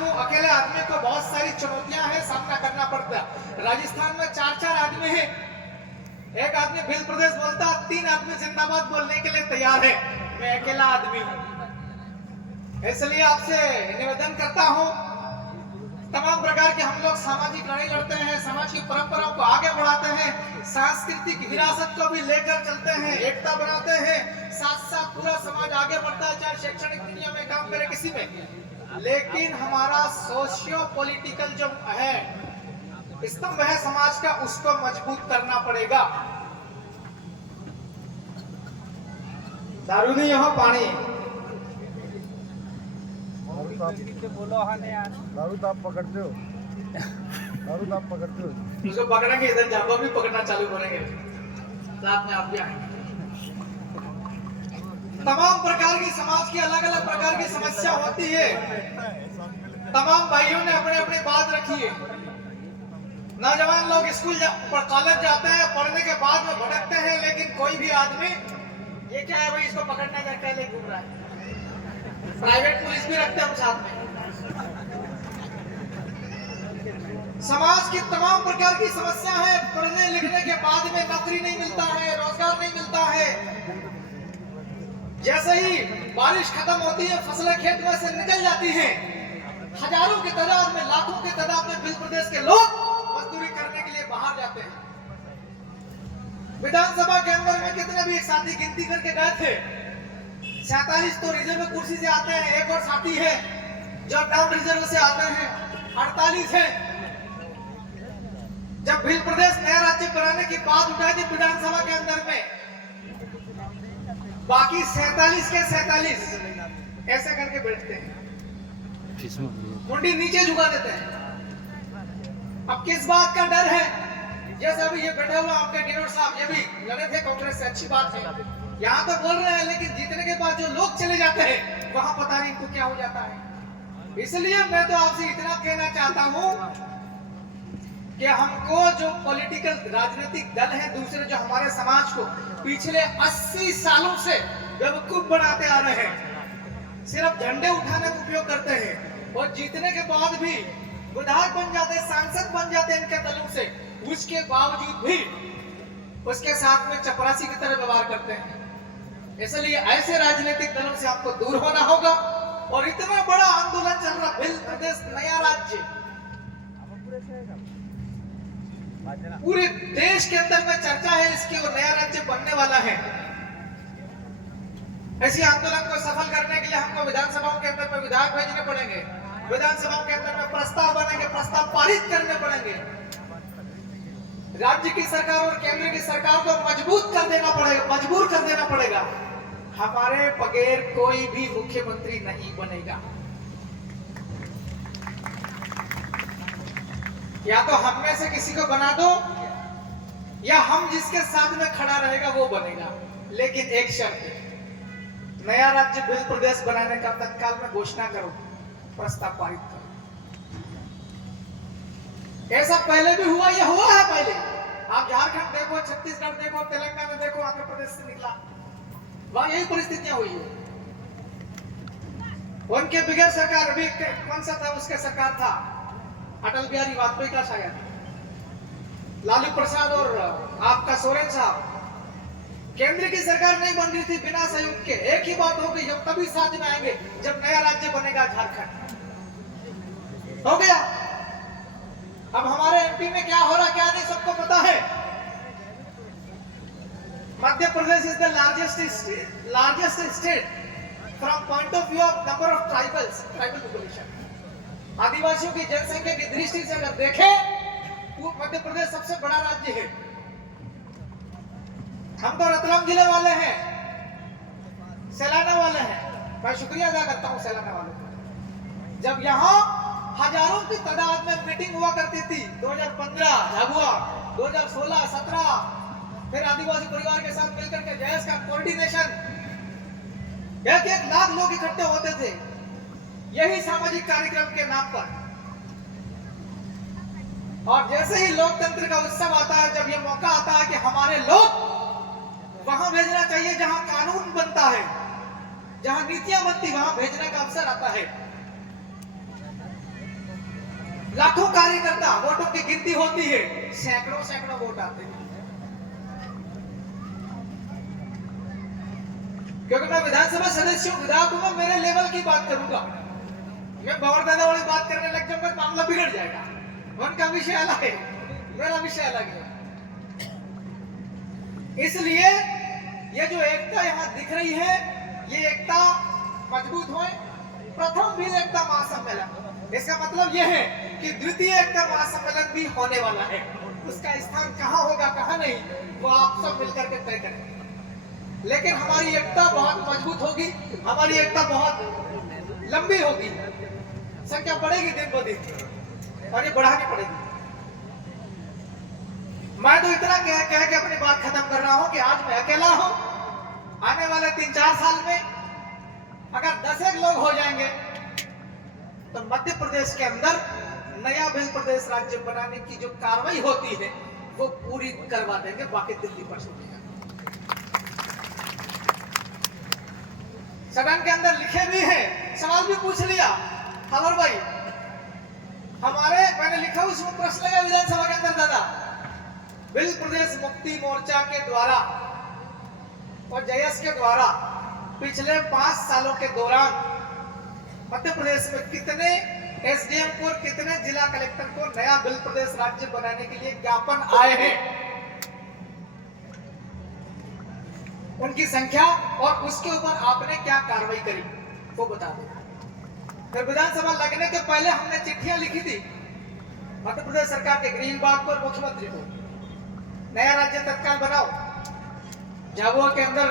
हूँ, अकेले आदमी को बहुत सारी चुनौतियां हैं, सामना करना पड़ता है। राजस्थान में 4-4 आदमी हैं, एक आदमी भिल प्रदेश बोलता, 3 आदमी जिंदाबाद बोलने के लिए तैयार है। मैं अकेला आदमी हूँ, इसलिए आपसे निवेदन करता हूँ, तमाम प्रकार के हम लोग सामाजिक लड़ाई लड़ते हैं, समाज की परंपराओं को आगे बढ़ाते हैं, सांस्कृतिक विरासत को भी लेकर चलते हैं, एकता बनाते हैं, साथ साथ पूरा समाज आगे बढ़ता है, चाहे शैक्षणिक दुनिया में काम करे किसी में। लेकिन हमारा सोशियो पॉलिटिकल जो है स्तंभ है समाज का, उसको मजबूत करना पड़ेगा। दारू नहीं हो, पानी। बोलो यार, दारू तो आप पकड़ते हो, दारू तो आप पकड़ते हो। उसको पकड़ेंगे, इधर जाबा भी पकड़ना चालू करेंगे, साथ में आप भी आएंगे। तमाम प्रकार की समाज की अलग अलग प्रकार की समस्या होती है, तमाम भाइयों ने अपने अपनी बात रखी है। नौजवान लोग स्कूल कॉलेज जाते हैं, पढ़ने के बाद में भटकते हैं, लेकिन कोई भी आदमी ये क्या है भाई, इसको पकड़ने का क्या ले घूम रहा है। प्राइवेट पुलिस भी रखते हैं हम साथ में। समाज की तमाम प्रकार की समस्या है, पढ़ने लिखने के बाद में नौकरी नहीं मिलता है, रोजगार नहीं मिलता है। जैसे ही बारिश खत्म होती है, फसलें खेत में से निकल जाती हैं, हजारों की तादाद में, लाखों की तादाद में भिल प्रदेश के लोग मजदूरी करने के लिए बाहर जाते हैं। विधानसभा के अंदर में कितने भी साथी गिनती करके गए थे, 47 तो रिजर्व कुर्सी से आते हैं, एक और साथी है जो डाउन रिजर्व से आते हैं, 48 है। जब भिल प्रदेश नया राज्य बनाने की बात उठाई थी विधानसभा के अंदर में, बाकी 47 के 47 ऐसे करके बैठते हैं, मुंडी नीचे झुका देते हैं। अब किस बात का डर है? जैसे अभी ये बैठे हुए आपके डिनोर साहब, ये भी लड़े थे कांग्रेस से, अच्छी बात है, यहाँ तो बोल रहे हैं, लेकिन जीतने के बाद जो लोग चले जाते हैं वहां पता नहीं इनको क्या हो जाता है। इसलिए मैं तो आपसे इतना कहना चाहता हूं कि हमको जो पॉलिटिकल राजनीतिक दल है दूसरे, जो हमारे समाज को पिछले 80 सालों से बेवकूफ बनाते आ रहे हैं, सिर्फ झंडे उठाने का उपयोग करते हैं और जीतने के बाद भी विधायक बन जाते हैं, सांसद बन जाते हैं इनके दलों से, उसके बावजूद भी उसके साथ में चपरासी की तरह व्यवहार करते हैं। इसलिए ऐसे राजनीतिक दलों से आपको दूर होना होगा। और इतना बड़ा आंदोलन चल रहा, भिल प्रदेश नया राज्य, पूरे देश के अंदर में चर्चा है इसकी, और नया राज्य बनने वाला है। ऐसे आंदोलन को सफल करने के लिए हमको विधानसभाओं के अंदर में विधायक भेजने पड़ेंगे, विधानसभाओं के अंदर में प्रस्ताव बनेंगे, प्रस्ताव पारित करने पड़ेंगे। राज्य की सरकार और केंद्र की सरकार को मजबूत कर देना पड़ेगा, मजबूर कर देना पड़ेगा। हमारे बगैर कोई भी मुख्यमंत्री नहीं बनेगा। या तो हम में से किसी को बना दो, या हम जिसके साथ में खड़ा रहेगा वो बनेगा। लेकिन एक शर्त है, नया राज्य भिल प्रदेश बनाने का तत्काल में घोषणा करो, प्रस्ताव पारित करो। ऐसा पहले भी हुआ, यह हुआ है पहले। आप झारखंड देखो, छत्तीसगढ़ देखो, तेलंगाना देखो, आंध्र प्रदेश से निकला, वहां यही परिस्थितियां हुई है। उनके बगैर सरकार, अभी कौन सा था उसका सरकार था, अटल बिहारी वाजपेयी का शायद, लालू प्रसाद और आपका सोरेन साहब, केंद्र की सरकार नहीं बन रही थी बिना सहयोग के। एक ही बात होगी, जब तभी साथ में आएंगे जब नया राज्य बनेगा झारखंड। हो गया। अब हमारे एमपी में क्या हो रहा क्या नहीं सबको पता है। Madhya Pradesh is the largest state from point of view of number of tribal population. आदिवासियों की जनसंख्या की दृष्टि से अगर देखें तो मध्य प्रदेश सबसे बड़ा राज्य है। हम तो रतलाम जिले वाले हैं, सैलाना वाले हैं। मैं शुक्रिया अदा करता हूं सैलाना वालों का। जब यहाँ हजारों की तादाद में मीटिंग हुआ करती थी, 2015 झाबुआ, 2016, 17, फिर आदिवासी परिवार के साथ मिलकर के जयस का कोऑर्डिनेशन, 1-1 लाख लोग इकट्ठे होते थे यही सामाजिक कार्यक्रम के नाम पर। और जैसे ही लोकतंत्र का उत्सव आता है, जब ये मौका आता है कि हमारे लोग वहां भेजना चाहिए जहां कानून बनता है, जहां नीतियां बनती, वहां भेजने का अवसर आता है। लाखों कार्यकर्ता, वोटों की गिनती होती है, सैकड़ों सैकड़ों वोट आते हैं। क्योंकि मैं विधानसभा सदस्य हूं, विधायक हूं, मैं मेरे लेवल की बात करूंगा। मैं बहुत ज्यादा वाली बात करने लग जाऊंगा, मामला बिगड़ जाएगा। उनका विषय अलग है, मेरा विषय अलग है। इसलिए ये जो एकता यहां दिख रही है, ये एकता मजबूत हो। प्रथम भी एकता महासम्मेलन, इसका मतलब यह है कि द्वितीय एकता महासम्मेलन भी होने वाला है। उसका स्थान कहां होगा कहां नहीं, वो आप सब मिलकर के तय करेंगे। लेकिन हमारी एकता बहुत मजबूत होगी, हमारी एकता बहुत लंबी होगी, संख्या बढ़ेगी दिन ब दिन, और ये बढ़ानी पड़ेगी। मैं तो इतना कह के अपनी बात खत्म कर रहा हूं कि आज मैं अकेला हूं। आने वाले 3-4 साल में अगर 10 लोग हो जाएंगे तो मध्य प्रदेश के अंदर नया बिल प्रदेश राज्य बनाने की जो कार्रवाई होती है वो पूरी करवा देंगे, बाकी दिल्ली पर छोड़ेगा। सदन के अंदर लिखे भी हैं, सवाल भी पूछ लिया खबर भाई हमारे, मैंने लिखा उसमें प्रश्न लगा विधानसभा के अंदर दादा, बिल प्रदेश मुक्ति मोर्चा के द्वारा और जयस के द्वारा पिछले 5 सालों के दौरान मध्य प्रदेश में कितने एसडीएम को, कितने जिला कलेक्टर को नया बिल प्रदेश राज्य बनाने के लिए ज्ञापन आए हैं, उनकी संख्या और उसके ऊपर आपने क्या कार्रवाई करी वो बता दो। फिर विधानसभा लगने के पहले हमने चिट्ठियां लिखी थी मध्य प्रदेश सरकार के गृह विभाग को और मुख्यमंत्री को, नया राज्य तत्काल बनाओ। झाबुआ के अंदर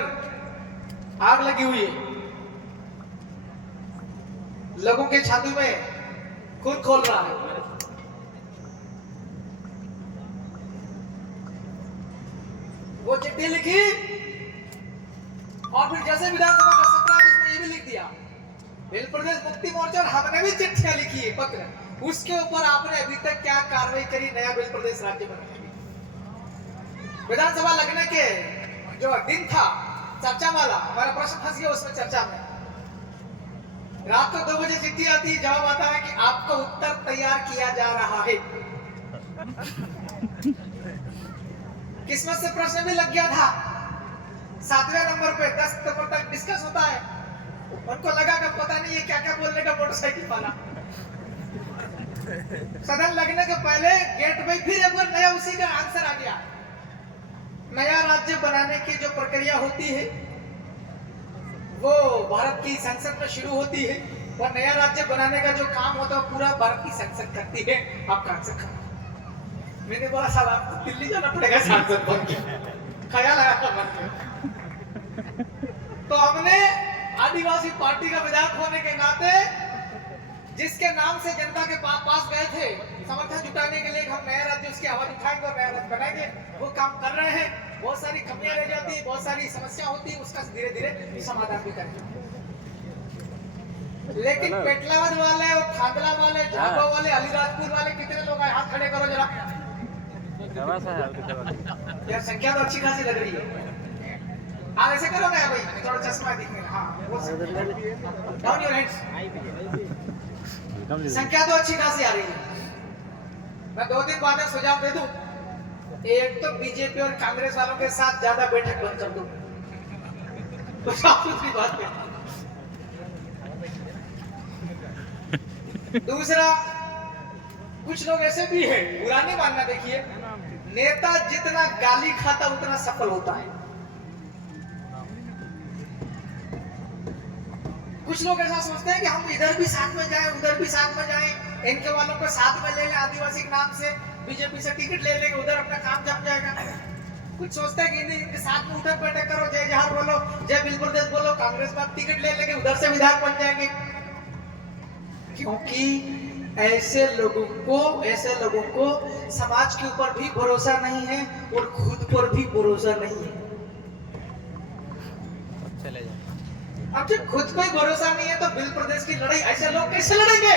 आग लगी हुई है, लोगों के छाती में खून खोल रहा है। वो चिट्ठी लिखी और फिर जैसे विधानसभा का सत्र है उसमें ये भी लिख दिया बिल प्रदेश मुक्ति मोर्चा, हमने भी चिट्ठियां लिखी है पत्र, उसके ऊपर आपने अभी तक क्या कार्रवाई करी नया बिल प्रदेश राज्य बनाने की। विधानसभा लगने के जो दिन था चर्चा वाला, हमारा प्रश्न फंस गया उसमें चर्चा में। रात को 2 बजे चिट्ठी आती है, जवाब आता है कि आपका उत्तर तैयार किया जा रहा है। किस्मत से प्रश्न भी लग गया था, 7वें नंबर पे 10 नंबर तक डिस्कस होता है। उनको लगा कि पता नहीं ये क्या क्या बोलने का मोटरसाइकिल वाला। सदन लगने के पहले गेट पे फिर एक बार नया उसी का आंसर आ गया। नया राज्य बनाने की जो प्रक्रिया होती है वो भारत की संसद में शुरू होती है, और नया राज्य बनाने का जो काम होता है पूरा भारत की संसद करती है। आपका आंसर खत्म। मैंने बोला साहब आपको दिल्ली जाना पड़ेगा सांसद बन के, ख्याल आया था मन में। तो हमने आदिवासी पार्टी का विधायक होने के नाते जिसके नाम से जनता के पास गए थे समर्थन जुटाने के लिए हम नया राज्य उसकी आवाज उठाएंगे और नया राज्य बनाएंगे, वो काम कर रहे हैं। बहुत सारी कमियां रह जाती है, बहुत सारी समस्या होती है, उसका धीरे धीरे समाधान भी करेंगे। लेकिन पेटलावद वाले और थांदला वाले, झाबुआ वाले, अलीराजपुर वाले कितने लोग आए? हाथ खड़े करो जरा। यार संख्या तो अच्छी खासी लग रही है। हाँ ऐसे करो ना भाई, थोड़ा चश्मा दिखने। हाँ डाउन योर हेड्स। संख्या तो अच्छी खासी आ रही है। मैं 2-3 बातें सुझाव दे दूं। एक तो बीजेपी और कांग्रेस वालों के साथ ज्यादा बैठक बंद कर दूं, तो साफ सुथरी बात है। दूसरा, कुछ लोग ऐसे भी हैं, बुरा नहीं मानना, देखिए नेता जितना गाली खाता उतना सफल होता है। कुछ लोग ऐसा सोचते हैं कि हम इधर भी साथ में जाएं, उधर भी साथ में जाएं, इनके वालों को साथ में ले लें, आदिवासी के नाम से बीजेपी से टिकट ले लेंगे, उधर अपना काम जम जाएगा। कुछ सोचते हैं कि इनके साथ में उठक बैठक करो, जय जहार बोलो, जय बिल प्रदेश बोलो, कांग्रेस का टिकट ले लेंगे, उधर से विधायक बन जाएंगे। क्योंकि ऐसे लोगों को समाज के ऊपर भी भरोसा नहीं है और खुद पर भी भरोसा नहीं है। अब जब खुद पर भरोसा नहीं है तो बिल प्रदेश की लड़ाई ऐसे लोग कैसे लड़ेंगे?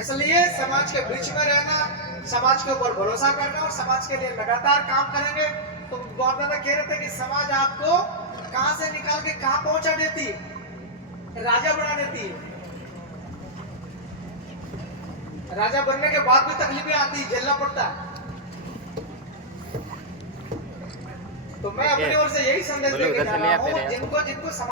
इसलिए समाज के बीच में रहना, समाज के ऊपर भरोसा करना और समाज के लिए लगातार काम करेंगे। तो बहुत ज्यादा कह रहे थे कि समाज आपको कहां से निकाल के कहां पहुंचा देती है, राजा बना देती है। राजा बनने के बाद भी तकलीफें आती, झेलना पड़ता है। तो मैं अपनी ओर से यही संदेश बोलो, देके उधर जा से ले रहा आते हूँ, रहे। जिनको